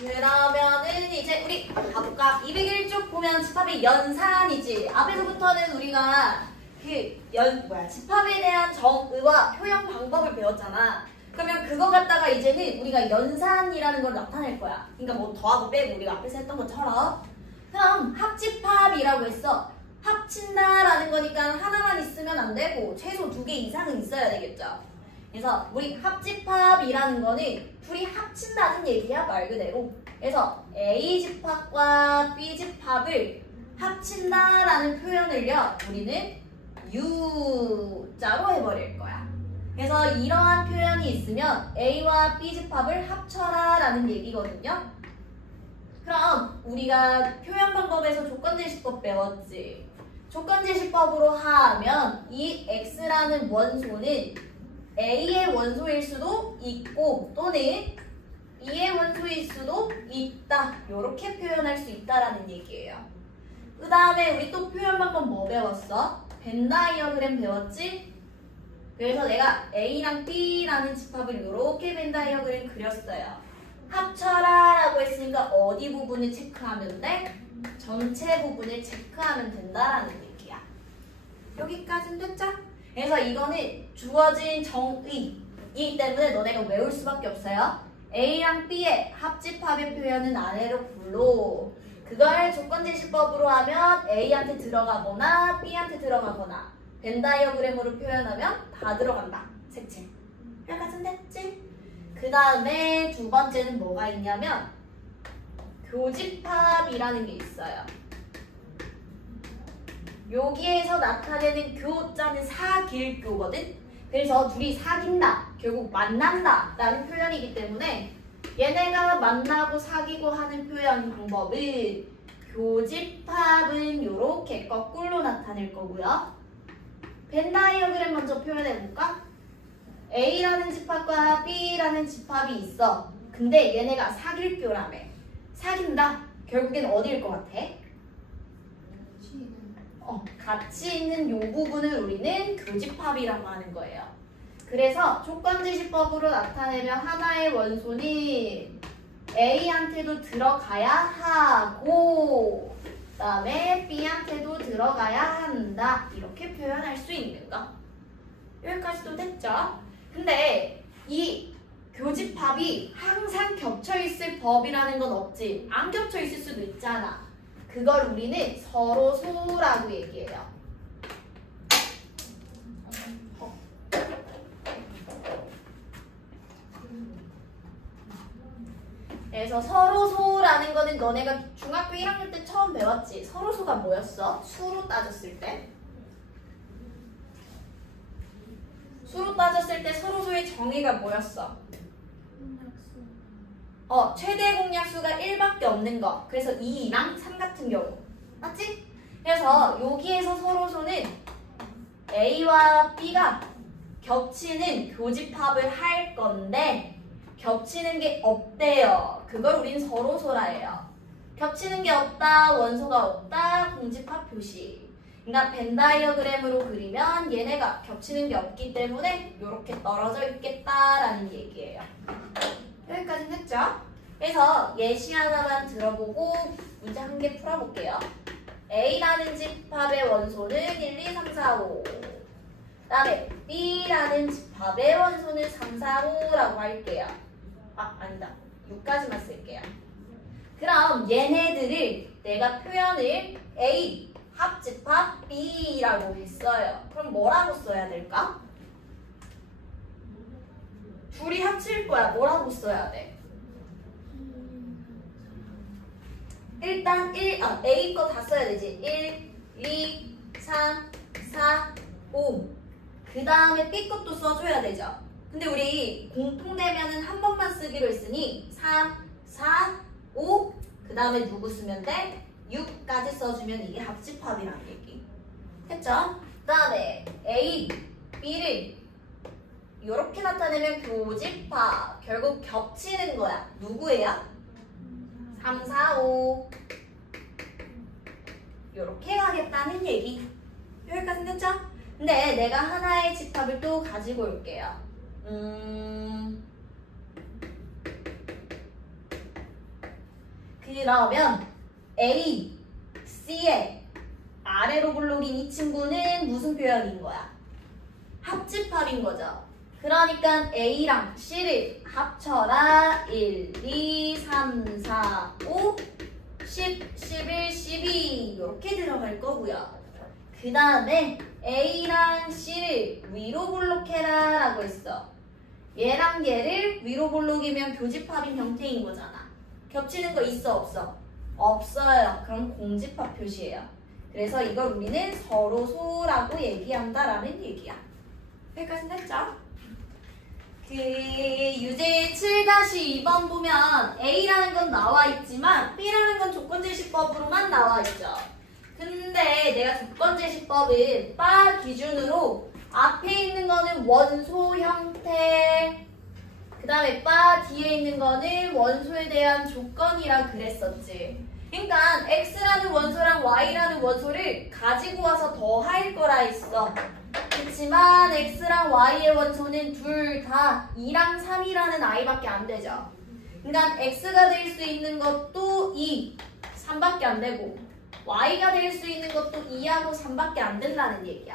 그러면은 이제 우리 가볼까? 201쪽 보면 집합의 연산이지. 앞에서부터는 우리가 집합에 대한 정의와 표현 방법을 배웠잖아. 그러면 그거 갖다가 이제는 우리가 연산이라는 걸 나타낼 거야. 그러니까 뭐 더하고 빼고 우리가 앞에서 했던 것처럼. 그럼 합집합이라고 했어. 합친다라는 거니까 하나만 있으면 안 되고 최소 2개 이상은 있어야 되겠죠. 그래서 우리 합집합이라는 거는 둘이 합친다는 얘기야, 말 그대로. 그래서 A집합과 B집합을 합친다라는 표현을요, 우리는 U자로 해버릴 거야. 그래서 이러한 표현이 있으면 A와 B집합을 합쳐라 라는 얘기거든요. 그럼 우리가 표현 방법에서 조건제시법 배웠지. 조건제시법으로 하면 이 X라는 원소는 A의 원소일 수도 있고 또는 B의 원소일 수도 있다. 이렇게 표현할 수 있다라는 얘기예요. 그 다음에 우리 또 표현 방법 뭐 배웠어? 벤 다이어그램 배웠지? 그래서 내가 A랑 B라는 집합을 이렇게 벤 다이어그램 그렸어요. 합쳐라 라고 했으니까 어디 부분을 체크하면 돼? 전체 부분을 체크하면 된다라는 얘기야. 여기까지는 됐죠? 그래서 이거는 주어진 정의이기 때문에 너네가 외울 수밖에 없어요. A랑 B의 합집합의 표현은 아래로 불러. 그걸 조건제시법으로 하면 A한테 들어가거나 B한테 들어가거나 벤 다이어그램으로 표현하면 다 들어간다. 색칠. 여기까지는 됐지? 그 다음에 두 번째는 뭐가 있냐면 교집합이라는 게 있어요. 여기에서 나타내는 교자는 사귈교거든? 그래서 둘이 사귄다, 결국 만난다 라는 표현이기 때문에 얘네가 만나고 사귀고 하는 표현 방법은 교집합은 이렇게 거꾸로 나타낼 거고요. 벤 다이어그램 먼저 표현해볼까? A라는 집합과 B라는 집합이 있어. 근데 얘네가 사귈교라며. 사귄다. 결국엔 어디일 것 같아? 같이 있는 요 부분을 우리는 교집합이라고 하는 거예요. 그래서 조건지시법으로 나타내면 하나의 원소는 A한테도 들어가야 하고 그 다음에 B한테도 들어가야 한다. 이렇게 표현할 수 있는 거. 여기까지도 됐죠? 근데 이 교집합이 항상 겹쳐있을 법이라는 건 없지. 안 겹쳐있을 수도 있잖아. 그걸 우리는 서로소라고 얘기해요. 그래서 서로소라는 거는 너네가 중학교 1학년 때 처음 배웠지. 서로소가 뭐였어? 수로 따졌을 때. 수로 따졌을 때 서로소의 정의가 뭐였어? 최대 공약수가 1밖에 없는 거. 그래서 2랑 3 같은 경우. 맞지? 그래서 여기에서 서로소는 A와 B가 겹치는 교집합을 할 건데 겹치는 게 없대요. 그걸 우린 서로소라 해요. 겹치는 게 없다, 원소가 없다, 공집합 표시. 그러니까 벤 다이어그램으로 그리면 얘네가 겹치는 게 없기 때문에 이렇게 떨어져 있겠다라는 얘기예요. 여기까지는 했죠? 그래서 예시 하나만 들어보고 문제 한 개 풀어볼게요. A라는 집합의 원소는 1, 2, 3, 4, 5. 그 다음에 B라는 집합의 원소는 3, 4, 5라고 할게요. 아니다. 6까지만 쓸게요. 그럼 얘네들을 내가 표현을 A 합집합 B라고 했어요. 그럼 뭐라고 써야 될까? 둘이 합칠 거야. 뭐라고 써야 돼? 일단 A 거 다 써야 되지. 1, 2, 3, 4, 5. 그 다음에 B 것도 써줘야 되죠. 근데 우리 공통되면은 한 번만 쓰기로 했으니 3, 4, 5. 그 다음에 누구 쓰면 돼? 6까지 써주면 이게 합집합이라는 얘기. 했죠? 그 다음에 A, B를 이렇게 나타내면 교집합. 결국 겹치는 거야. 누구예요? 3, 4, 5. 이렇게 가겠다는 얘기. 여기까지 됐죠? 근데 내가 하나의 집합을 또 가지고 올게요. 그러면 A, C의 아래로 블록인 이 친구는 무슨 표현인 거야? 합집합인 거죠. 그러니까 A랑 C를 합쳐라. 1, 2, 3, 4, 5, 10, 11, 12 이렇게 들어갈 거고요. 그 다음에 A랑 C를 위로 블록해라 라고 했어. 얘랑 얘를 위로 블록이면 교집합인 형태인 거잖아. 겹치는 거 있어 없어? 없어요. 그럼 공집합 표시예요. 그래서 이걸 우리는 서로소라고 얘기한다라는 얘기야. 여기까지 됐죠? 그 유제 7-2번 보면 A라는 건 나와 있지만 B라는 건 조건제시법으로만 나와 있죠. 근데 내가 조건제시법은 바 기준으로 앞에 있는 거는 원소 형태, 그 다음에 바 뒤에 있는 거는 원소에 대한 조건이라 그랬었지. 그러니까 X라는 원소랑 Y라는 원소를 가지고 와서 더할 거라 했어. 그렇지만 X랑 Y의 원소는 둘 다 2랑 3이라는 아이밖에 안 되죠. 그러니까 X가 될 수 있는 것도 2, 3밖에 안 되고 Y가 될 수 있는 것도 2하고 3밖에 안 된다는 얘기야.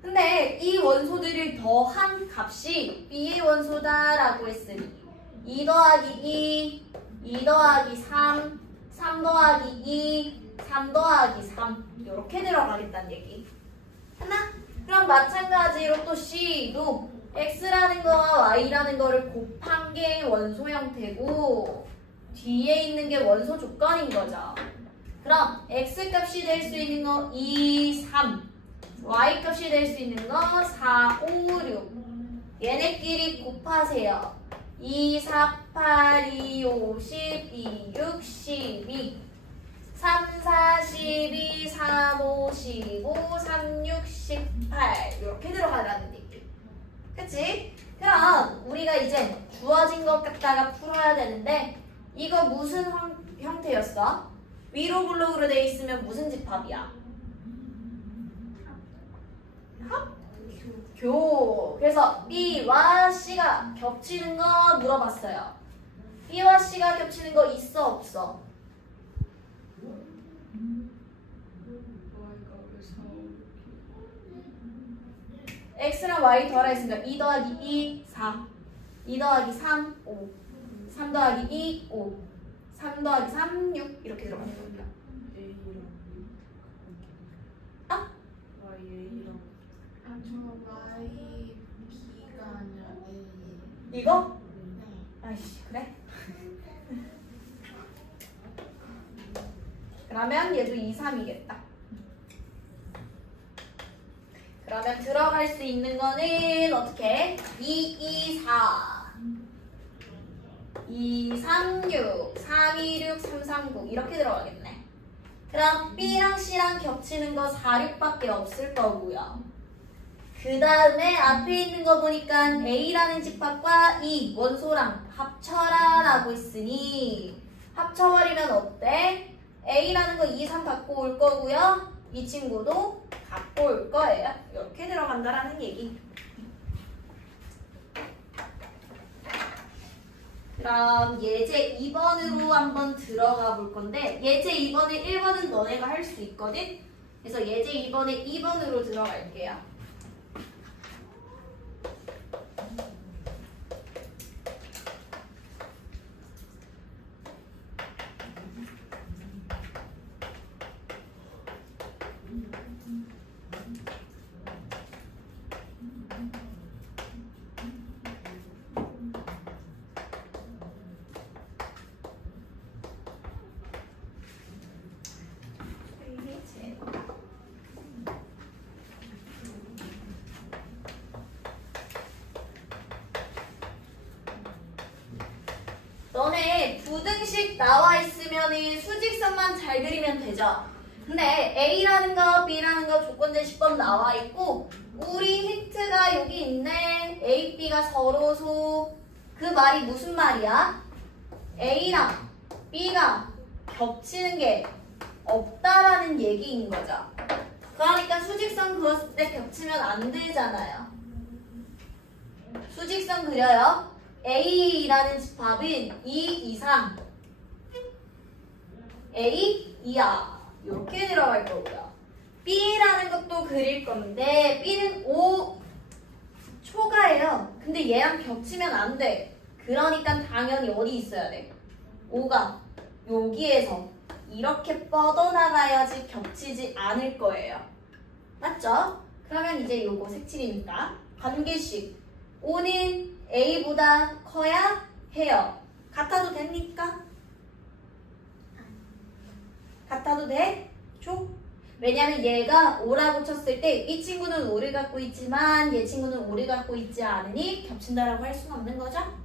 근데 이 원소들을 더한 값이 B의 원소다라고 했으니 2 더하기 2, 2 더하기 3, 3 더하기 2, 3 더하기 3 이렇게 들어가겠다는 얘기. 하나? 그럼 마찬가지로 또 C도 X라는 거와 Y라는 거를 곱한 게 원소 형태고 뒤에 있는 게 원소 조건인 거죠. 그럼 X값이 될 수 있는 거 2, 3 Y값이 될 수 있는 거 4, 5, 6 얘네끼리 곱하세요. 2, 4, 8, 2, 5, 12, 6, 12 3, 4, 12, 3, 5, 15, 3, 6, 18 이렇게 들어가라는 얘기. 그치? 그럼 우리가 이제 주어진 것 갖다가 풀어야 되는데 이거 무슨 형태였어? 위로 블록으로 돼 있으면 무슨 집합이야? 합교. 그래서 B와 C가 겹치는 거 물어봤어요. B와 C가 겹치는 거 있어 없어? X랑 Y 더하라 했으니까 2 더하기 2, 4 2 더하기 3, 5 3 더하기 2, 5 3 더하기 3, 6 이렇게 들어가는 겁니다. 아? 저 Y B가 아니라 A. 이거? 네. 아이씨 그래? 그러면 얘도 2, 3이겠다. 그러면 들어갈 수 있는 거는 어떻게? 2, 2, 4 2, 3, 6 3, 2, 6, 3, 3, 9 이렇게 들어가겠네. 그럼 B랑 C랑 겹치는 거 4, 6밖에 없을 거고요. 그 다음에 앞에 있는 거 보니까 A라는 집합과 이 원소랑 합쳐라 라고 했으니 합쳐버리면 어때? A라는 거 2, 3 갖고 올 거고요. 이 친구도 갖고 올 거예요. 이렇게 들어간다라는 얘기. 그럼 예제 2번으로 한번 들어가 볼 건데 예제 2번에 1번은 너네가 할 수 있거든? 그래서 예제 2번에 2번으로 들어갈게요. 너네 부등식 나와 있으면 수직선만 잘 그리면 되죠? 근데 A라는 거, B라는 거 조건제시법 나와 있고 우리 힌트가 여기 있네. A, B가 서로소. 그 말이 무슨 말이야? A랑 B가 겹치는 게 없다라는 얘기인 거죠. 그러니까 수직선 그었을 때 겹치면 안 되잖아요. 수직선 그려요. A라는 집합은 2 이상 A, 2야. 이렇게 들어갈 거고요. B라는 것도 그릴 건데 B는 5 초가예요. 근데 얘랑 겹치면 안 돼. 그러니까 당연히 어디 있어야 돼? 5가 여기에서 이렇게 뻗어나가야지 겹치지 않을 거예요. 맞죠? 그러면 이제 요거 색칠이니까 관계식 5는 A보다 커야 해요. 같아도 됩니까? 같아도 돼? 줘? 왜냐면 얘가 5라고 쳤을 때 이 친구는 5를 갖고 있지만 얘 친구는 5를 갖고 있지 않으니 겹친다라고 할 수는 없는 거죠?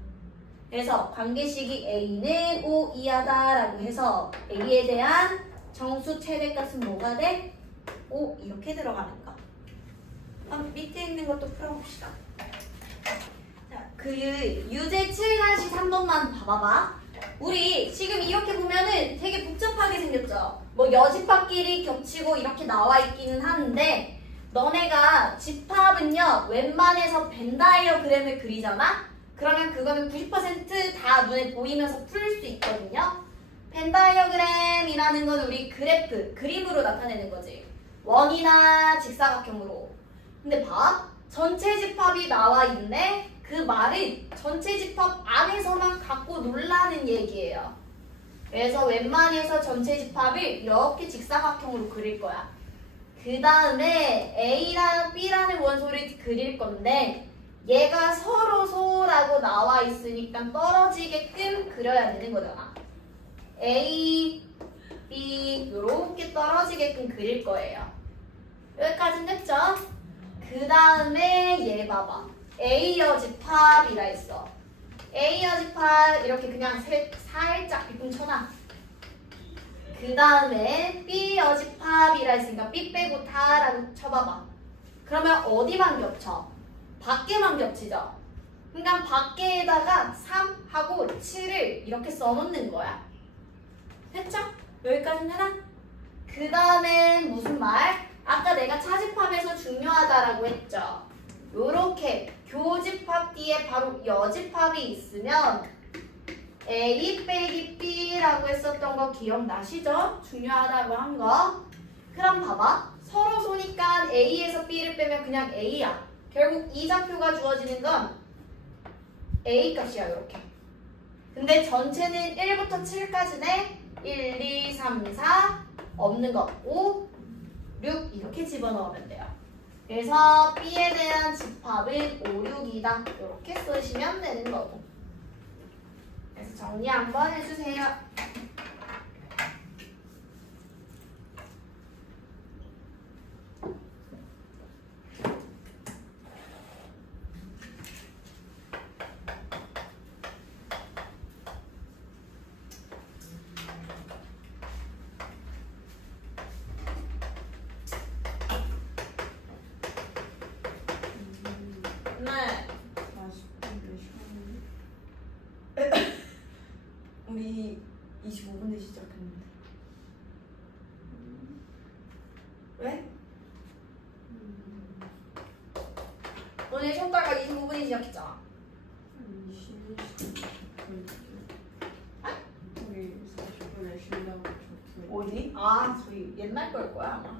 그래서 관계식이 A는 5 이하다라고 해서 A에 대한 정수 최대값은 뭐가 돼? 5 이렇게 들어가는 거. 그럼 밑에 있는 것도 풀어봅시다. 자, 그 유제 7-3번만 봐봐봐. 우리 지금 이렇게 보면은 되게 복잡하게 생겼죠? 뭐 여집합끼리 겹치고 이렇게 나와 있기는 하는데 너네가 집합은요 웬만해서 벤 다이어그램을 그리잖아? 그러면 그거는 90%다 눈에 보이면서 풀 수 있거든요? 벤 다이어그램이라는 건 우리 그래프, 그림으로 나타내는 거지. 원이나 직사각형으로. 근데 봐. 전체 집합이 나와 있네? 그 말은 전체 집합 안에서만 갖고 놀라는 얘기예요. 그래서 웬만해서 전체 집합을 이렇게 직사각형으로 그릴 거야. 그 다음에 A랑 B라는 원소를 그릴 건데 얘가 서로소라고 나와 있으니까 떨어지게끔 그려야 되는 거잖아. A, B 이렇게 떨어지게끔 그릴 거예요. 여기까지는 됐죠? 그 다음에 얘 봐봐. A여 집합이라 했어. A여 집합 이렇게 그냥 살짝 비품 쳐놔. 그 다음에 B여 집합이라 했으니까 B 빼고 다라고 쳐봐봐. 그러면 어디만 겹쳐? 밖에만 겹치죠? 그러니까 밖에다가 3하고 7을 이렇게 써놓는 거야. 됐죠? 여기까지는 해라. 그 다음엔 무슨 말? 아까 내가 차집합에서 중요하다라고 했죠? 요렇게 교집합 뒤에 바로 여집합이 있으면 A 빼기 B라고 했었던 거 기억나시죠? 중요하다고 한 거. 그럼 봐봐. 서로 소니까 A에서 B를 빼면 그냥 A야. 결국 이 좌표가 주어지는 건 A 값이야. 이렇게. 근데 전체는 1부터 7까지네. 1, 2, 3, 4 없는 거 5, 6 이렇게 집어넣으면 돼요. 그래서 B에 대한 집합은 5, 6이다. 이렇게 쓰시면 되는 거고. 그래서 정리 한번 해주세요. 우리 25분에 시작했는데. 왜? 오늘 쉬었다가 25분에 시작했잖아. 우리 40분에 쉰다고 적혀. 어디? 아, 저희 옛날 걸 거야 아마.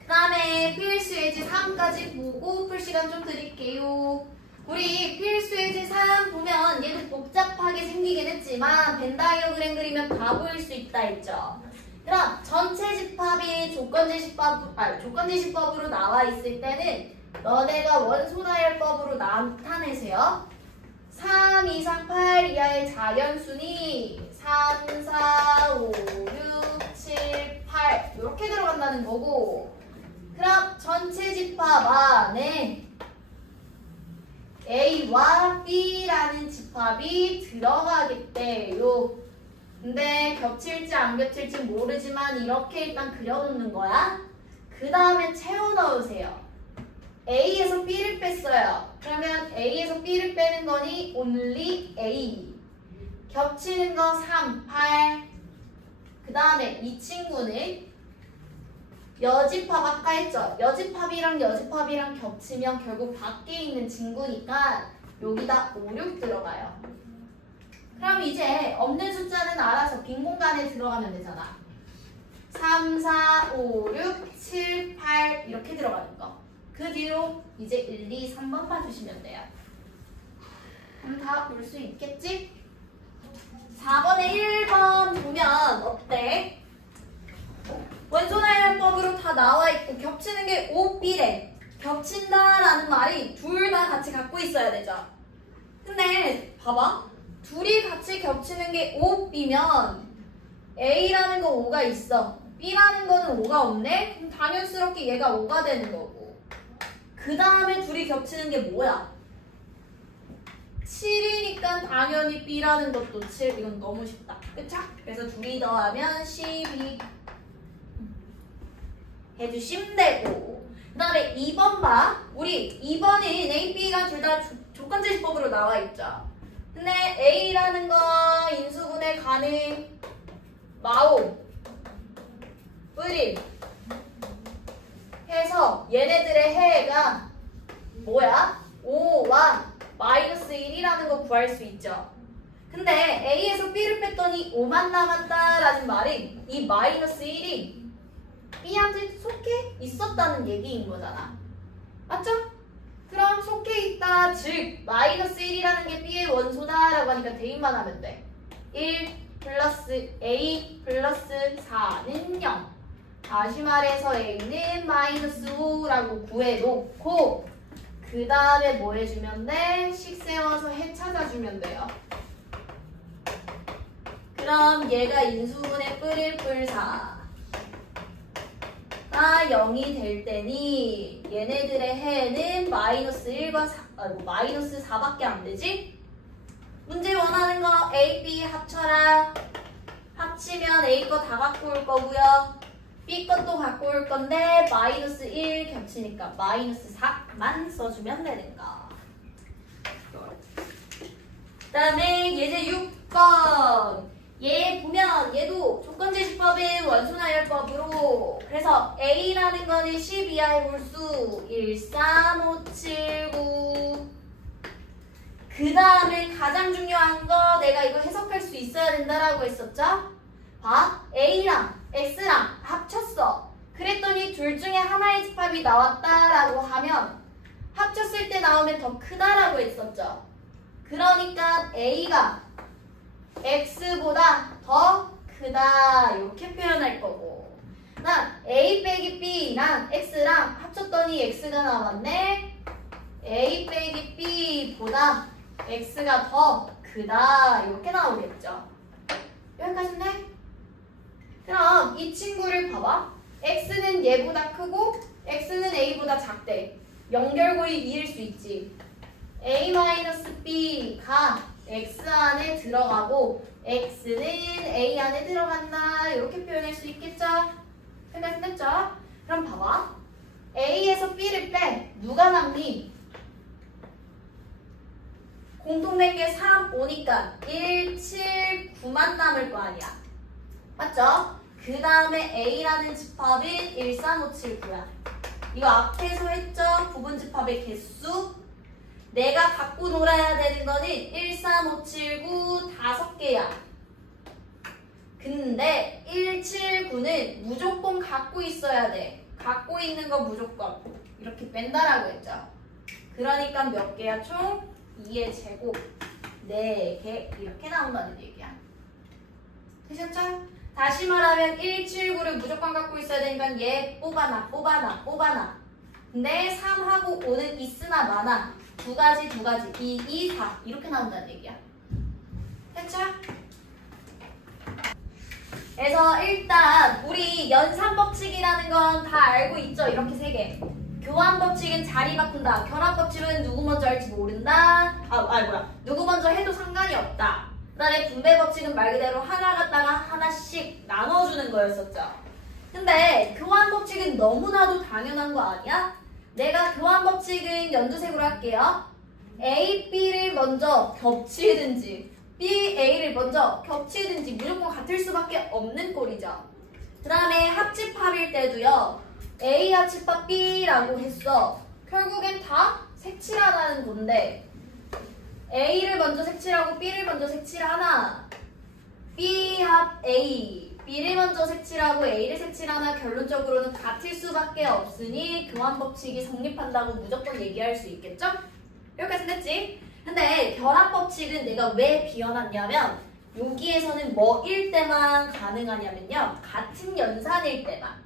그 다음에 필수 예제 3까지 보고 풀 시간 좀 드릴게요. 우리 필수 예제 3 보면 얘도 복잡하게 생기긴 했지만 벤 다이어그램 그리면 다 보일 수 있다 했죠. 그럼 전체 집합이 조건제시법으로 나와 있을 때는 너네가 원소다혈법으로 나타내세요. 3 이상 8 이하의 자연수니 3, 4, 5, 6, 7, 8 이렇게 들어간다는 거고, 그럼 전체 집합 안에 A와 B라는 집합이 들어가겠대요. 근데 겹칠지 안 겹칠지 모르지만 이렇게 일단 그려놓는 거야. 그 다음에 채워 넣으세요. A에서 B를 뺐어요. 그러면 A에서 B를 빼는 거니 only A. 겹치는 거 3, 8. 그 다음에 이 친구는 여집합 아까 했죠? 여집합이랑 여집합이랑 겹치면 결국 밖에 있는 친구니까 여기다 5, 6 들어가요. 그럼 이제 없는 숫자는 알아서 빈 공간에 들어가면 되잖아. 3, 4, 5, 6, 7, 8 이렇게 들어가는 거. 그 뒤로 이제 1, 2, 3번 봐주시면 돼요. 그럼 다 볼 수 있겠지? 4번에 1번 보면 어때? 원소나열법으로 다 나와 있고 겹치는 게 5B래. 겹친다라는 말이 둘 다 같이 갖고 있어야 되죠. 근데 봐봐. 둘이 같이 겹치는 게 5B면 A라는 거 5가 있어. B라는 거는 5가 없네? 그럼 당연스럽게 얘가 5가 되는 거고. 그 다음에 둘이 겹치는 게 뭐야? 7이니까 당연히 B라는 것도 7. 이건 너무 쉽다. 그쵸? 그래서 둘이 더하면 12 해주시면 되고. 그 다음에 2번 봐. 우리 2번인 A, B가 둘 다 조건제시법으로 나와 있죠. 근데 A라는 거 인수분해 가능 마오 뿌림 해서 얘네들의 해가 뭐야? 5와 마이너스 1이라는 거 구할 수 있죠. 근데 A에서 B를 뺐더니 5만 남았다라는 말이 이 마이너스 1이 B한테 속해 있었다는 얘기인 거잖아. 맞죠? 그럼 속해 있다, 즉 마이너스 1이라는 게 B의 원소다라고 하니까 대입만 하면 돼. 1 플러스 A 플러스 4는 0. 다시 말해서 A는 마이너스 5라고 구해놓고 그 다음에 뭐 해주면 돼? 식 세워서 해 찾아주면 돼요. 그럼 얘가 인수분해 뿌릴 뿔4 0이 될 때니 얘네들의 해는 마이너스 1과 4, 마이너스 4밖에 안 되지? 문제 원하는 거 A, B 합쳐라. 합치면 A 거 다 갖고 올 거고요. B 것도 갖고 올 건데 마이너스 1 겹치니까 마이너스 4만 써주면 되는 거. 그 다음에 예제 6번. 얘 보면 얘도 조건제시법의 원소나열법으로 그래서 A라는 거는 10 이하의 홀수 1, 3, 5, 7, 9. 그 다음에 가장 중요한 거 내가 이거 해석할 수 있어야 된다라고 했었죠? 봐. A랑 X랑 합쳤어. 그랬더니 둘 중에 하나의 집합이 나왔다라고 하면 합쳤을 때 나오면 더 크다라고 했었죠. 그러니까 A가 X보다 더 크다 이렇게 표현할 거고 나 A 빼기 B랑 X랑 합쳤더니 X가 나왔네. A 빼기 B보다 X가 더 크다 이렇게 나오겠죠. 여기까지인데? 그럼 이 친구를 봐봐. X는 얘보다 크고 X는 A보다 작대. 연결고리 2일 수 있지. A-B가 X 안에 들어가고 X는 A 안에 들어간다 이렇게 표현할 수 있겠죠? 생각 됐죠? 그럼 봐봐. A에서 B를 빼. 누가 남니? 공통된 게 3, 5니까 1, 7, 9만 남을 거 아니야. 맞죠? 그 다음에 A라는 집합은 1, 3, 5, 7, 9야. 이거 앞에서 했죠? 부분집합의 개수. 내가 갖고 놀아야 되는 거는 1, 3, 5, 7, 9 5개야. 근데 1, 7, 9는 무조건 갖고 있어야 돼. 갖고 있는 거 무조건. 이렇게 뺀다라고 했죠. 그러니까 몇 개야 총? 2의 제곱 4개 이렇게 나온다는 얘기야. 되셨죠? 다시 말하면 1, 7, 9를 무조건 갖고 있어야 되니까 얘 뽑아놔. 근데 3하고 5는 있으나 마나 두 가지 2, 2, 4 이렇게 나온다는 얘기야. 됐죠? 그래서 일단 우리 연산법칙이라는 건 다 알고 있죠? 이렇게 3개. 교환법칙은 자리 바꾼다. 결합법칙은 누구 먼저 할지 모른다. 누구 먼저 해도 상관이 없다. 그 다음에 분배법칙은 말 그대로 하나 갖다가 하나씩 나눠주는 거였었죠. 근데 교환법칙은 너무나도 당연한 거 아니야? 내가 교환법칙은 연두색으로 할게요. A, B를 먼저 겹치든지 B, A를 먼저 겹치든지 무조건 같을 수밖에 없는 꼴이죠. 그 다음에 합집합일 때도요. A 합집합 B라고 했어. 결국엔 다 색칠하라는 건데 A를 먼저 색칠하고 B를 먼저 색칠하나 B 합 A B를 먼저 색칠하고 A를 색칠하나 결론적으로는 같을 수밖에 없으니 교환 법칙이 성립한다고 무조건 얘기할 수 있겠죠? 여기까지 됐지? 근데 결합 법칙은 내가 왜 비워놨냐면 여기에서는 뭐일 때만 가능하냐면요. 같은 연산일 때만.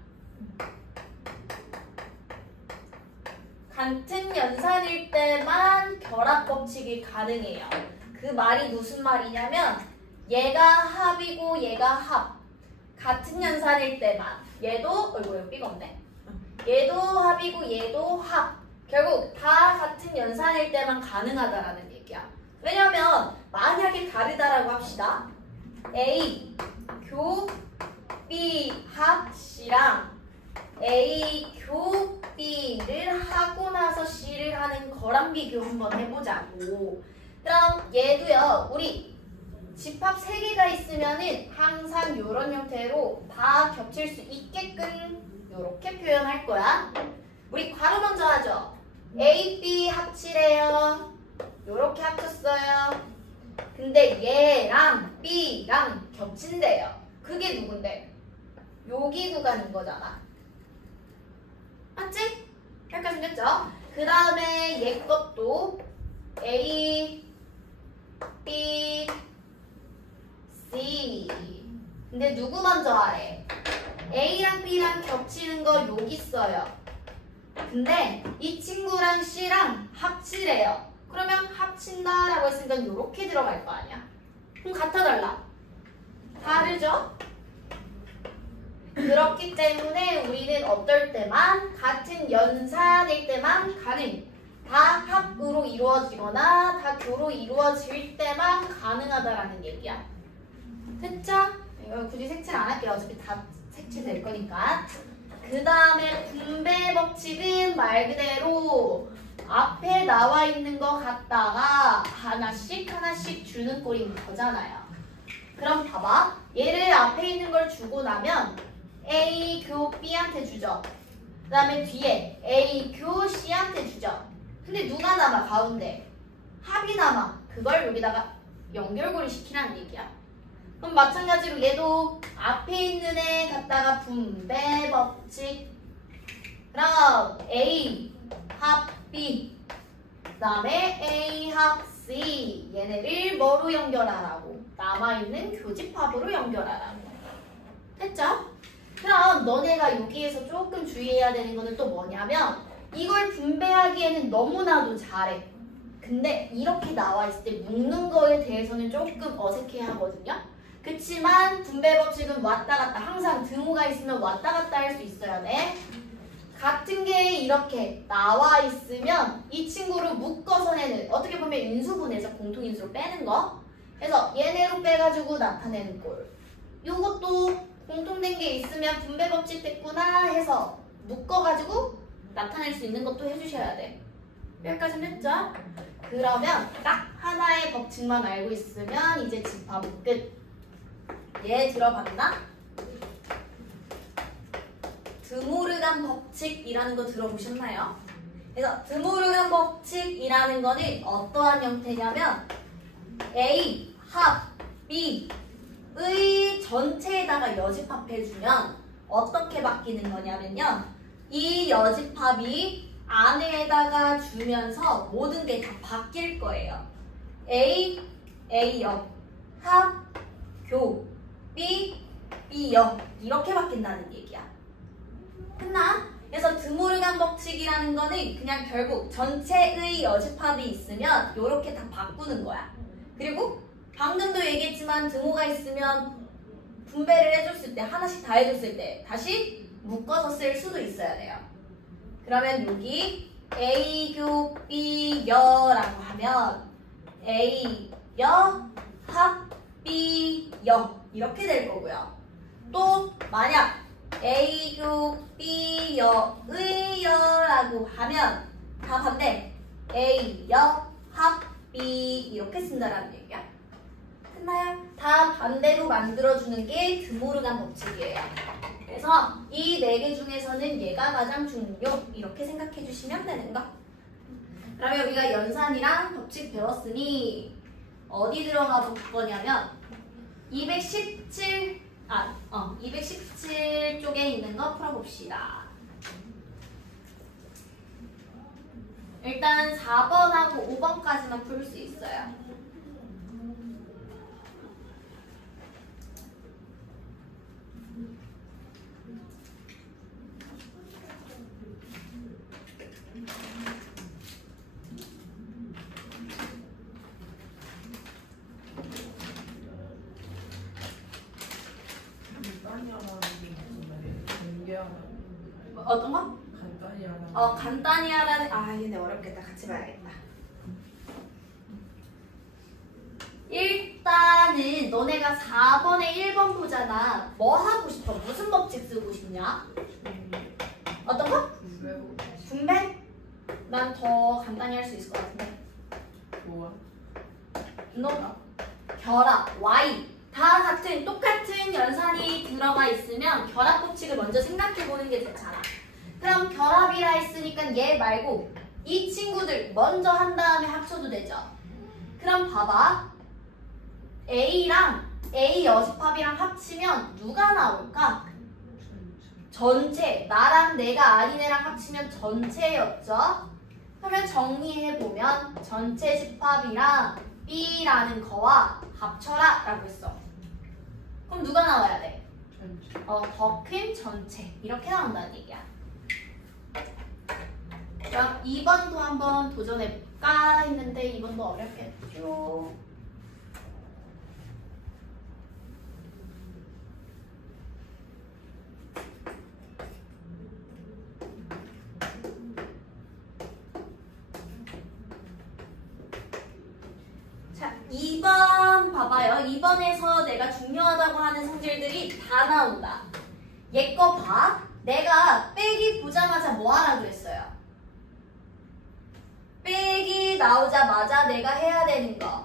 같은 연산일 때만 결합 법칙이 가능해요. 그 말이 무슨 말이냐면 얘가 합이고 얘가 합. 같은 연산일 때만. 얘도 이거 삐건데. 얘도 합이고 얘도 합. 결국 다 같은 연산일 때만 가능하다라는 얘기야. 왜냐면 만약에 다르다라고 합시다. A 교 B 합 C랑 A 교 B를 하고 나서 C를 하는 거랑 비교 한번 해보자고. 그럼 얘도요. 우리 집합 3개가 있으면은 항상 이런 형태로 다 겹칠 수 있게끔 이렇게 표현할 거야. 우리 괄호 먼저 하죠. A, B 합치래요. 이렇게 합쳤어요. 근데 얘랑 B랑 겹친대요. 그게 누군데? 여기 구간인 거잖아. 맞지? 여기까지 됐죠? 그 다음에 얘 것도 A, B, C. 근데 누구 먼저 하래? A랑 B랑 겹치는 거 여기 있어요. 근데 이 친구랑 C랑 합치래요. 그러면 합친다라고 했으니까 이렇게 들어갈 거 아니야? 그럼 같아 달라? 다르죠? 그렇기 때문에 우리는 어떨 때만 같은 연산일 때만 가능. 다 합으로 이루어지거나 다 교로 이루어질 때만 가능하다라는 얘기야. 됐죠? 이거 굳이 색칠 안 할게요. 어차피 다 색칠될 거니까. 그 다음에 분배 법칙은 말 그대로 앞에 나와 있는 거 갖다가 하나씩 주는 꼴인 거잖아요. 그럼 봐봐. 얘를 앞에 있는 걸 주고 나면 A 교 B한테 주죠. 그 다음에 뒤에 A 교 C한테 주죠. 근데 누가 남아? 가운데 합이 남아. 그걸 여기다가 연결고리 시키라는 얘기야. 그럼 마찬가지로 얘도 앞에 있는 애 갖다가 분배 법칙. 그럼 A 합 B 그 다음에 A 합 C 얘네를 뭐로 연결하라고? 남아있는 교집합으로 연결하라고. 됐죠? 그럼 너네가 여기에서 조금 주의해야 되는 거는 또 뭐냐면 이걸 분배하기에는 너무나도 잘해. 근데 이렇게 나와 있을 때 묶는 거에 대해서는 조금 어색해 하거든요. 그치만 분배 법칙은 왔다 갔다 항상 등호가 있으면 왔다 갔다 할 수 있어야 돼. 같은 게 이렇게 나와 있으면 이 친구를 묶어서 내는 어떻게 보면 인수분해에서 공통인수로 빼는 거. 그래서 얘네로 빼가지고 나타내는 꼴. 요것도 공통된 게 있으면 분배 법칙 됐구나 해서 묶어가지고 나타낼 수 있는 것도 해주셔야 돼. 여기까지 했죠? 그러면 딱 하나의 법칙만 알고 있으면 이제 집합은 끝. 얘 들어봤나? 드모르간 법칙이라는 거 들어보셨나요? 그래서 드모르간 법칙이라는 거는 어떠한 형태냐면 A 합 B의 전체에다가 여집합해주면 어떻게 바뀌는 거냐면요. 이 여집합이 안에다가 주면서 모든 게 다 바뀔 거예요. A역, 합, 교, B역 이렇게 바뀐다는 얘기야. 했나? 그래서 드모르간 법칙이라는 거는 그냥 결국 전체의 여집합이 있으면 이렇게 다 바꾸는 거야. 그리고 방금도 얘기했지만 등호가 있으면 분배를 해줬을 때 하나씩 다 해줬을 때 다시 묶어서 쓸 수도 있어야 돼요. 그러면 여기 A교 B여라고 하면 A여 합 B여 이렇게 될 거고요. 또 만약 A교 B여 의여라고 하면 다 반대 A여 합 B 이렇게 쓴다라는 얘기야. 됐나요? 다 반대로 만들어주는 게 드모르간 법칙이에요. 그래서 이 네 개 중에서는 얘가 가장 중요. 이렇게 생각해 주시면 되는 거. 그러면 우리가 연산이랑 법칙 배웠으니 어디 들어가 볼 거냐면 217 쪽에 있는 거 풀어봅시다. 일단 4번하고 5번까지만 풀 수 있어요. 간단히 하라는 게 무슨 말이에요? 공개하라는 어떤 거? 간단히 하라는 간단히 하라는 얘네 어렵겠다. 같이 봐야겠다. 일단은 너네가 4번에 1번 보잖아. 뭐 하고 싶어? 무슨 법칙 쓰고 싶냐? 어떤 거? 분배? 난 더 간단히 할 수 있을 것 같은데. 뭐야? 너 결합, Y 다 똑같은 연산이 들어가 있으면 결합 법칙을 먼저 생각해 보는 게 좋잖아. 그럼 결합이라 했으니까 얘 말고 이 친구들 먼저 한 다음에 합쳐도 되죠. 그럼 봐봐. A랑 A 여집합이랑 합치면 누가 나올까? 전체. 나랑 내가 아닌 애랑 합치면 전체였죠. 그러면 정리해보면 전체 집합이랑 B라는 거와 합쳐라 라고 했어. 그럼 누가 나와야 돼? 더 큰 전체. 이렇게 나온다는 얘기야. 그럼 2번도 한번 도전해볼까 했는데 2번도 어렵겠죠. 자, 2번 봐봐요. 2번에서 내가 중요하다고 하는 성질들이 다 나온다. 얘 거 봐. 내가 빼기 보자마자 뭐 하라 그랬어요? 빼기 나오자마자 내가 해야 되는 거.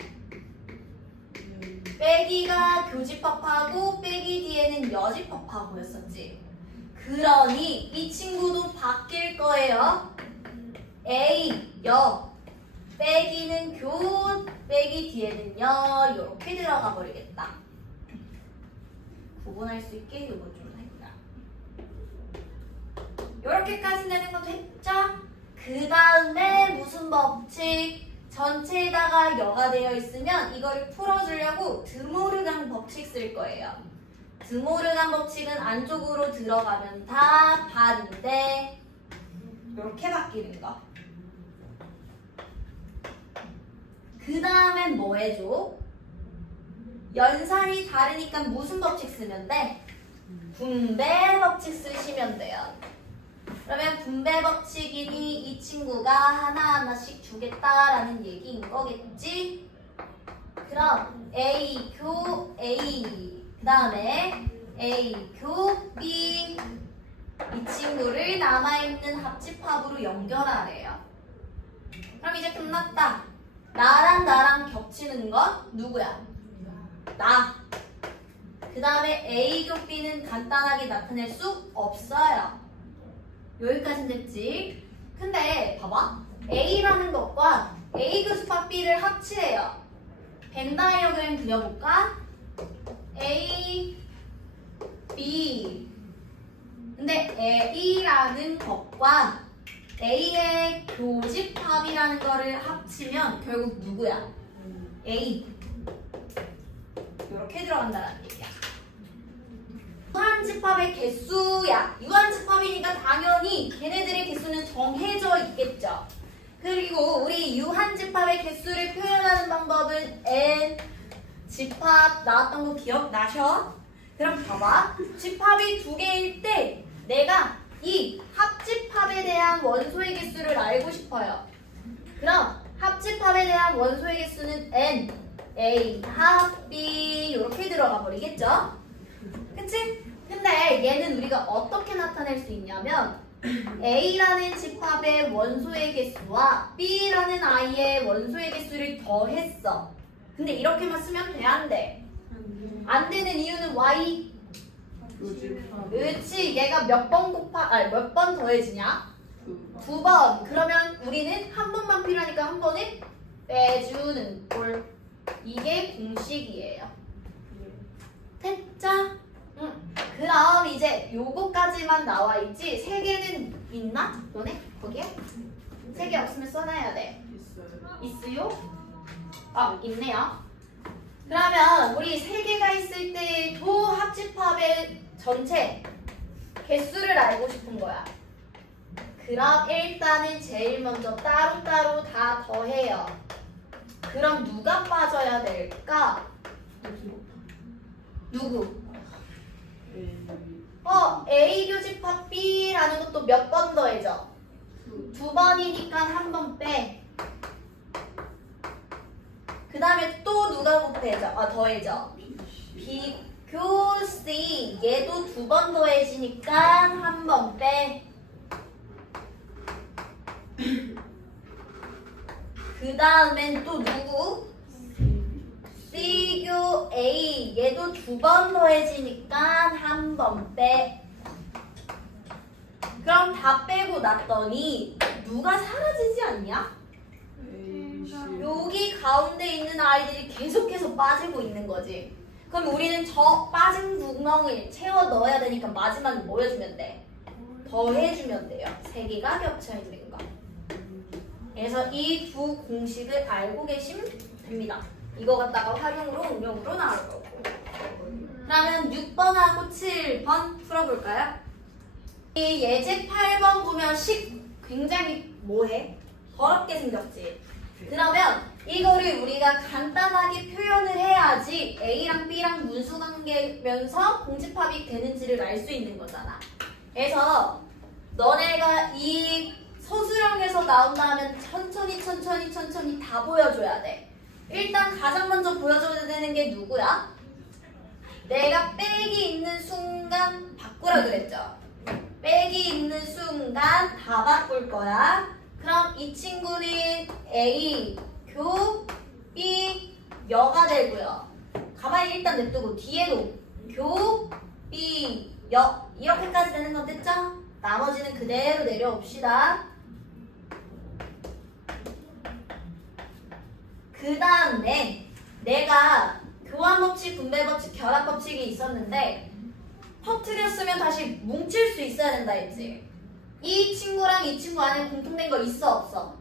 빼기가 교집합하고 빼기 뒤에는 여집합하고였었지. 그러니 이 친구도 바뀔 거예요. A, 여. 빼기는 교, 빼기 뒤에는 여. 이렇게 들어가 버리겠다. 구분할 수 있게 이거 좀 했다. 이렇게까지 내는 거 됐죠? 그 다음에 무슨 법칙? 전체에다가 여가 되어 있으면 이거를 풀어주려고 드모르간 법칙 쓸 거예요. 드모르간 법칙은 안쪽으로 들어가면 다 반대. 이렇게 바뀌는 거. 그 다음엔 뭐 해줘? 연산이 다르니까 무슨 법칙 쓰면 돼? 분배 법칙 쓰시면 돼요. 그러면 분배 법칙이니 이 친구가 하나하나씩 주겠다라는 얘기인 거겠지? 그럼 A, 교, A 그 다음에 A, 교, B 이 친구를 남아있는 합집합으로 연결하래요. 그럼 이제 끝났다. 나랑 겹치는 건 누구야? 나. 그 다음에 A, 교, B는 간단하게 나타낼 수 없어요. 여기까지는 됐지? 근데 봐봐. A라는 것과 A 교집합 B를 합치래요. 벤 다이어그램 그려볼까? A, B. 근데 A라는 것과 A의 교집합이라는 거를 합치면 결국 누구야? A. 이렇게 들어간다는 얘기야. 유한집합의 개수야. 유한집합이니까 당연히 걔네들의 개수는 정해져 있겠죠. 그리고 우리 유한집합의 개수를 표현하는 방법은 n 집합 나왔던 거 기억나셔? 그럼 봐봐. 집합이 두 개일 때 내가 이 합집합에 대한 원소의 개수를 알고 싶어요. 그럼 합집합에 대한 원소의 개수는 n, a, 합, b 이렇게 들어가 버리겠죠? 그치? 근데 얘는 우리가 어떻게 나타낼 수 있냐면 A라는 집합의 원소의 개수와 B라는 아이의 원소의 개수를 더했어. 근데 이렇게만 쓰면 돼? 안 돼? 안 되는 이유는 Y 요집합. 그렇지. 얘가 몇 번 몇 번 더해지냐? 2번. 그러면 우리는 한 번만 필요하니까 한 번은 빼주는 꼴. 이게 공식이에요. 됐죠? 응. 그럼 이제 요거까지만 나와 있지? 세 개는 있나? 너네? 거기에? 세 개 없으면 써놔야 돼. 있어요. 있어요? 아, 있네요. 그러면 우리 세 개가 있을 때 도 합집합의 전체 개수를 알고 싶은 거야. 그럼 일단은 제일 먼저 따로따로 다 더해요. 그럼 누가 빠져야 될까? 누구? A 교집합 B라는 것도 몇 번 더해져? 2번이니까 한 번 빼. 그 다음에 또 누가 곱해져? 더해져. B, 교, C. 얘도 2번 더해지니까 한 번 빼. 그 다음엔 또 누구? C교 A. 얘도 2번 더해지니까 한 번 빼. 그럼 다 빼고 났더니 누가 사라지지 않냐? 여기 가운데 있는 아이들이 계속해서 빠지고 있는 거지. 그럼 우리는 저 빠진 구멍을 채워 넣어야 되니까 마지막에 뭐 해주면 돼? 더해주면 돼요. 세 개가 겹쳐 있는 거. 그래서 이 두 공식을 알고 계시면 됩니다. 이거 갖다가 활용으로 응용으로 나올 거고. 그러면 6번하고 7번 풀어볼까요? 이 예제 8번 보면 식 굉장히 뭐해? 더럽게 생겼지? 그러면 이거를 우리가 간단하게 표현을 해야지 A랑 B랑 문수관계면서 공집합이 되는지를 알 수 있는 거잖아. 그래서 너네가 이 서술형에서 나온다 하면 천천히 다 보여줘야 돼. 일단 가장 먼저 보여줘야 되는 게 누구야? 내가 빼기 있는 순간 바꾸라 그랬죠? 빼기 있는 순간 다 바꿀 거야. 그럼 이 친구는 A, 교, B, 여가 되고요. 가만히 일단 냅두고 뒤에도 교, B, 여 이렇게까지 되는 건 됐죠? 나머지는 그대로 내려옵시다. 그 다음에 내가 교환법칙, 분배법칙, 결합법칙이 있었는데 터트렸으면 다시 뭉칠 수 있어야 된다 했지. 이 친구랑 이 친구 안에 공통된 거 있어 없어?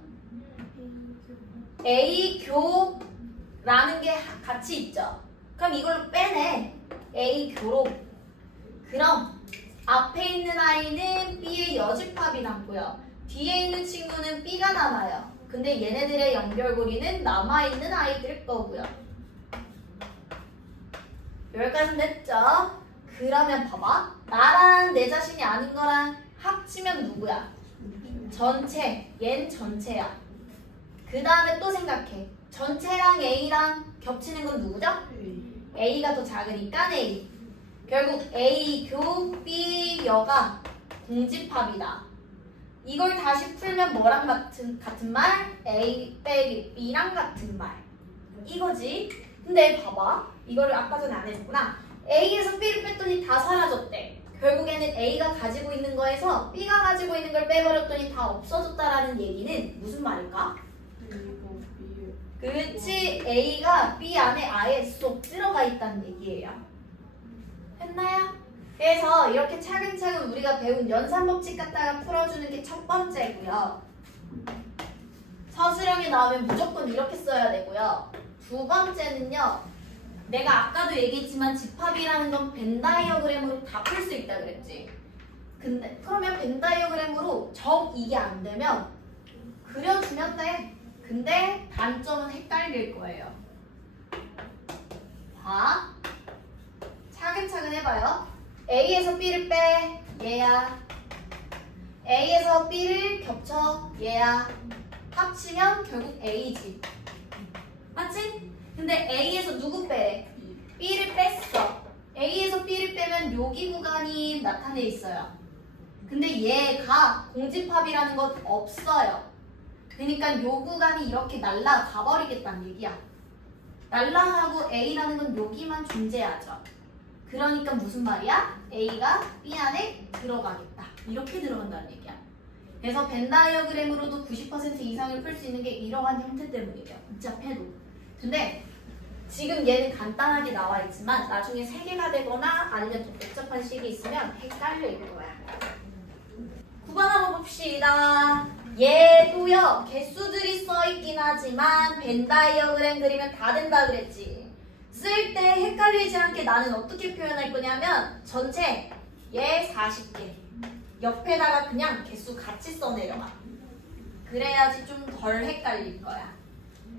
A 교라는 게 같이 있죠. 그럼 이걸로 빼내. A 교로. 그럼 앞에 있는 아이는 B의 여집합이 남고요. 뒤에 있는 친구는 B가 남아요. 근데 얘네들의 연결고리는 남아있는 아이들 거고요. 여기까지는 됐죠? 그러면 봐봐. 나랑 내 자신이 아닌 거랑 합치면 누구야? 전체. 얜 전체야. 그 다음에 또 생각해. 전체랑 A랑 겹치는 건 누구죠? A가 더 작으니까 A. 결국 A 교 B 여가 공집합이다. 이걸 다시 풀면 뭐랑 같은 말? A 빼기 B랑 같은 말. 이거지. 근데 봐봐. 이거를 아까 전에 안 했구나. A에서 B를 뺐더니 다 사라졌대. 결국에는 A가 가지고 있는 거에서 B가 가지고 있는 걸 빼버렸더니 다 없어졌다라는 얘기는 무슨 말일까? 그렇지. A가 B 안에 아예 쏙 들어가 있다는 얘기예요. 했나요? 그래서 이렇게 차근차근 우리가 배운 연산법칙 갖다가 풀어주는 게 첫 번째고요. 서술형에 나오면 무조건 이렇게 써야 되고요. 두 번째는요. 내가 아까도 얘기했지만 집합이라는 건 벤 다이어그램으로 다 풀 수 있다 그랬지. 근데 그러면 벤 다이어그램으로 정 이게 안 되면 그려주면 돼. 근데 단점은 헷갈릴 거예요. 봐. 차근차근 해봐요. A에서 B를 빼. 얘야. A에서 B를 겹쳐. 얘야. 합치면 결국 A지. 맞지? 근데 A에서 누구 빼래? B를 뺐어. A에서 B를 빼면 여기 구간이 나타내 있어요. 근데 얘가 공집합이라는 건 없어요. 그러니까 요 구간이 이렇게 날라가 버리겠다는 얘기야. 날라가고 A라는 건 여기만 존재하죠. 그러니까 무슨 말이야? A가 B 안에 들어가겠다. 이렇게 들어간다는 얘기야. 그래서 벤 다이어그램으로도 90% 이상을 풀 수 있는 게 이러한 형태 때문이에요. 복잡해도. 근데 지금 얘는 간단하게 나와 있지만 나중에 3개가 되거나 아니면 더 복잡한 식이 있으면 헷갈려 있는 거야. 9번 한번 봅시다. 얘도요, 개수들이 써있긴 하지만 벤 다이어그램 그리면 다 된다 그랬지. 쓸 때 헷갈리지 않게 나는 어떻게 표현할 거냐면 전체 얘 40개 옆에다가 그냥 개수 같이 써내려가. 그래야지 좀 덜 헷갈릴 거야.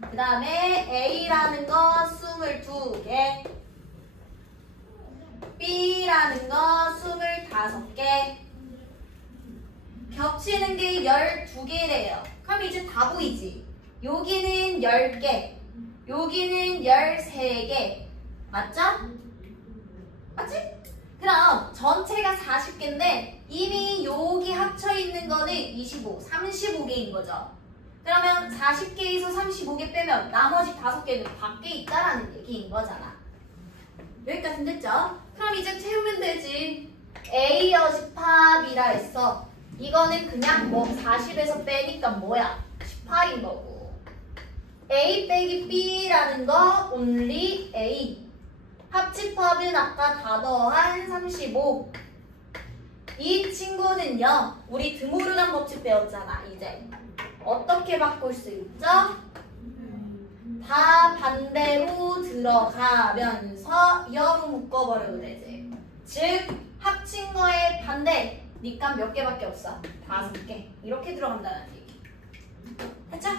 그 다음에 A라는 거 22개, B라는 거 25개, 겹치는 게 12개래요. 그럼 이제 다 보이지? 여기는 10개, 여기는 13개. 맞죠? 맞지? 그럼 전체가 40개인데 이미 여기 합쳐있는 거는 25, 35개인 거죠. 그러면 40개에서 35개 빼면 나머지 5개는 밖에 있다라는 얘기인 거잖아. 여기까지 됐죠? 그럼 이제 채우면 되지. A 여집합이라 했어. 이거는 그냥 뭐 40에서 빼니까 뭐야? 18인 거고. A 빼기 B라는 거 only A. 합집합은 아까 다 더한 35. 이 친구는요, 우리 드모르간 법칙 배웠잖아, 이제. 어떻게 바꿀 수 있죠? 다 반대로 들어가면서 여로 묶어버려도 되지. 즉, 합친 거의 반대. 니값 몇 개밖에 없어? 5개. 이렇게 들어간다는 얘기. 됐죠?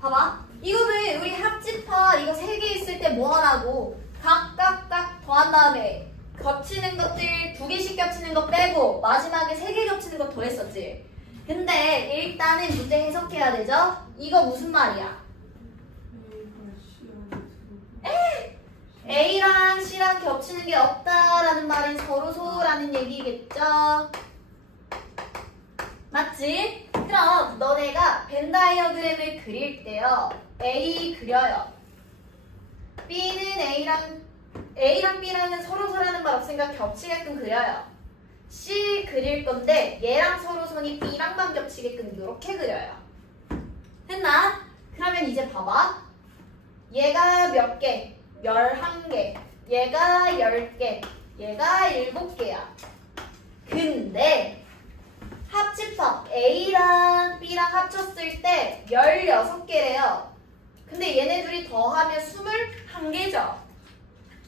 봐봐. 이거는 우리 합집합 이거 3개 있을 때 뭐 하라고? 각각 더한 다음에 겹치는 것들 2개씩 겹치는 거 빼고 마지막에 3개 겹치는 거 더했었지. 근데 일단은 문제 해석해야 되죠? 이거 무슨 말이야? A랑 C랑 겹치는 게 없다라는 말은 서로소라는 얘기겠죠? 맞지? 그럼 너네가 벤 다이어그램을 그릴 때요. A 그려요. B는 A랑 B랑은 서로소라는 말 없으니까 겹치게끔 그려요. C 그릴 건데 얘랑 서로선이 B랑만 겹치게끔 이렇게 그려요. 됐나? 그러면 이제 봐봐. 얘가 몇 개? 11개. 얘가 10개. 얘가 7개야. 근데 합집합 A랑 B랑 합쳤을 때 16개래요. 근데 얘네 둘이 더하면 21개죠.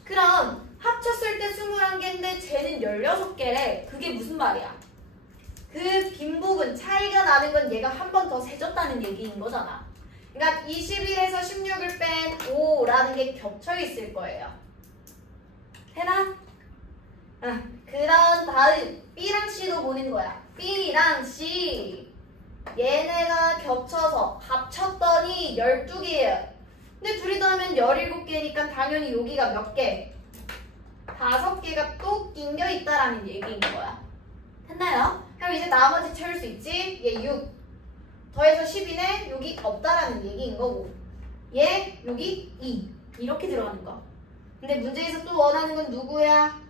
그럼 합쳤을 때 21개인데 쟤는 16개래. 그게 무슨 말이야? 그 빈부분 차이가 나는 건 얘가 한 번 더 세졌다는 얘기인 거잖아. 그러니까 21에서 16을 뺀 5라는 게 겹쳐 있을 거예요. 되나? 그런 다음 B랑 C도 보는 거야. B랑 C 얘네가 겹쳐서 합쳤더니 12개예요. 근데 둘이 더하면 17개니까 당연히 여기가 몇 개? 5개가 또 낑겨 있다라는 얘기인 거야. 됐나요? 그럼 이제 나머지 채울 수 있지? 얘 6 더해서 10이네? 여기 없다라는 얘기인 거고 얘 여기 2 이렇게 들어가는 거. 근데 문제에서 또 원하는 건 누구야?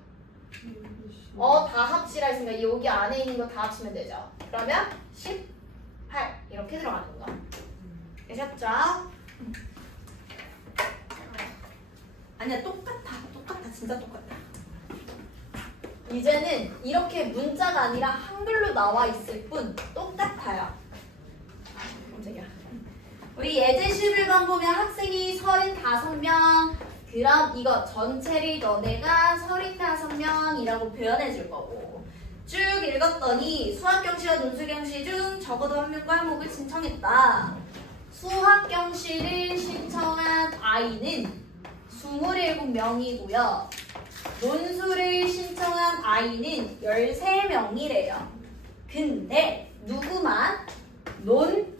다 합치라 했으니까 여기 안에 있는 거 다 합치면 되죠. 그러면 18 이렇게 들어가는 거. 되셨죠? 아니야, 똑같아 진짜 똑같아. 이제는 이렇게 문자가 아니라 한글로 나와 있을 뿐 똑같아요. 깜짝이야. 우리 예제 11번 보면 학생이 35명. 그럼 이거 전체를 너네가 35명이라고 표현해 줄 거고 쭉 읽었더니 수학경시와 논술경시 중 적어도 한 명과 항목을 신청했다. 수학경시를 신청한 아이는 27명이고요. 논술을 신청한 아이는 13명이래요. 근데 누구만? 논술만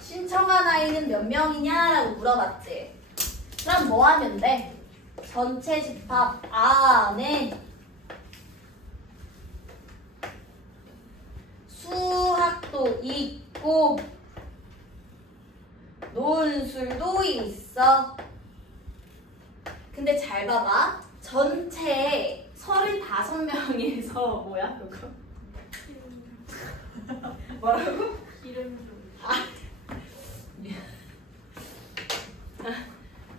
신청한 아이는 몇 명이냐라고 물어봤지. 그럼 뭐 하면 돼? 전체 집합 안에 수학도 있고 논술도 있어. 근데 잘 봐봐. 전체 35명에서 뭐야 그거? 뭐라고? 기름 좀.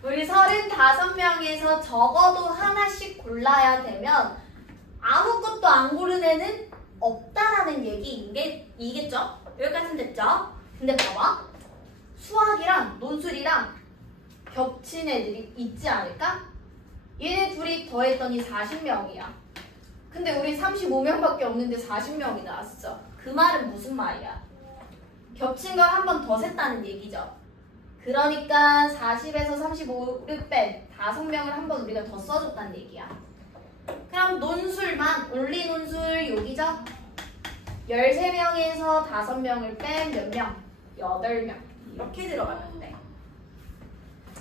우리 35명에서 적어도 하나씩 골라야 되면 아무것도 안 고른 애는 없다라는 얘기인 게 이겠죠? 여기까지는 됐죠? 근데 봐봐. 수학이랑 논술이랑 겹친 애들이 있지 않을까? 얘네 둘이 더했더니 40명이야. 근데 우리 35명밖에 없는데 40명이 나왔어. 그 말은 무슨 말이야? 겹친 걸 한 번 더 셌다는 얘기죠. 그러니까 40에서 35를 뺀 5명을 한 번 우리가 더 써줬다는 얘기야. 그럼 논술만, 온리 논술 여기죠? 13명에서 5명을 뺀 몇 명? 8명. 이렇게 들어가면 돼.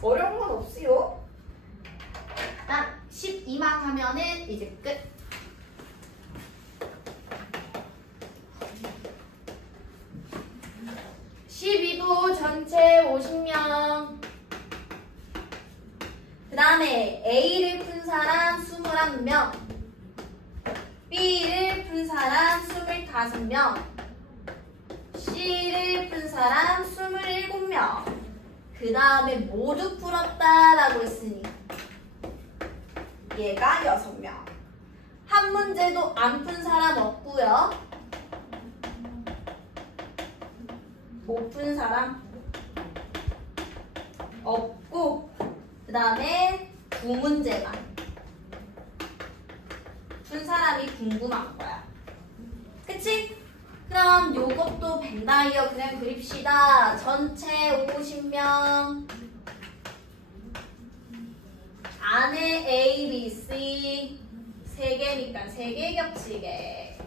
어려운 건 없어요. 딱 12만 하면은 이제 끝. 12도 전체 50명. 그 다음에 A를 푼 사람 21명, B를 푼 사람 25명, C를 푼 사람 27명. 그 다음에 모두 풀었다라고 했으니 얘가 6명. 한 문제도 안 푼 사람 없고요. 못 푼 사람 없고, 그 다음에 2문제만 푼 사람이 궁금한 거야. 그치? 그럼 요것도 벤 다이어그램 그립시다. 전체 50명 안에 A, B, C 3개니까 3개 겹치게.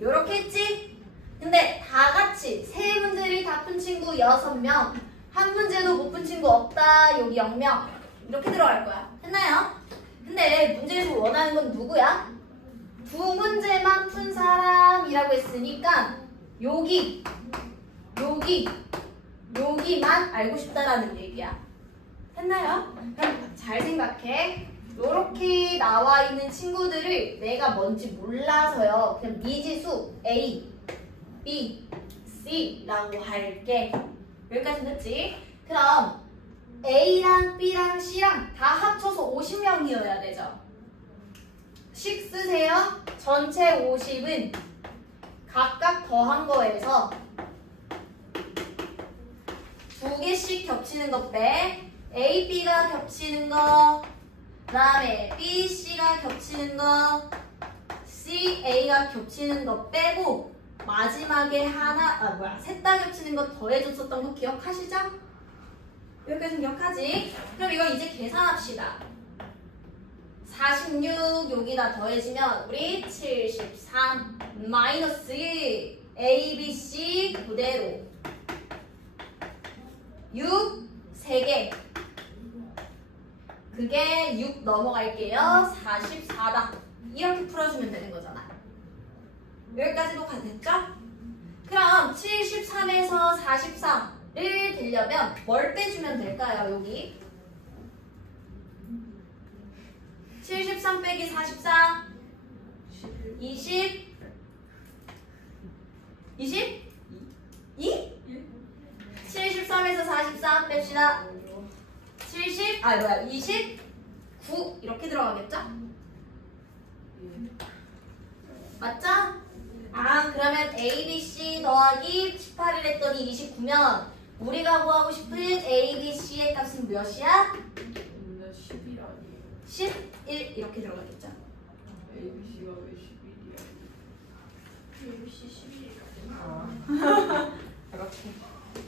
요렇게 했지? 근데 다 같이 세 문제를 다 푼 친구 6명, 한 문제도 못 푼 친구 없다, 여기 0명. 이렇게 들어갈 거야. 했나요? 근데 문제에서 원하는 건 누구야? 2문제만 푼 사람이라고 했으니까 여기만 알고 싶다라는 얘기야. 했나요? 그럼 잘 생각해. 요렇게 나와 있는 친구들을 내가 뭔지 몰라서요. 그냥 미지수 A, B, C라고 할게. 여기까지 됐지? 그럼 A랑 B랑 C랑 다 합쳐서 50명이어야 되죠. 식 쓰세요. 전체 50은 각각 더한 거에서 2개씩 겹치는 거 빼. A, B가 겹치는 거, 그 다음에 B, C가 겹치는 거, C, A가 겹치는 거 빼고 마지막에 셋 다 겹치는 거 더해줬었던 거 기억하시죠? 여기까지는 기억하지? 그럼 이거 이제 계산합시다. 46 여기다 더해지면 우리 73 마이너스 A, B, C 그대로 6 3개. 그게 6 넘어갈게요. 44다. 이렇게 풀어주면 되는 거잖아. 여기까지도 됐죠? 그럼 73에서 44를 들려면 뭘 빼주면 될까요? 여기 73 빼기 44 20 20? 2? 73에서 44 뺍시다. 29 이렇게 들어가겠죠? 맞죠? 그러면 A, B, C 더하기 18을 했더니 29면 우리가 구하고 싶은 A, B, C의 값은 몇이야? 11 아니에요. 11 이렇게 들어가겠죠? ABC가 왜 11이야? ABC 11이라고. 아. 이렇게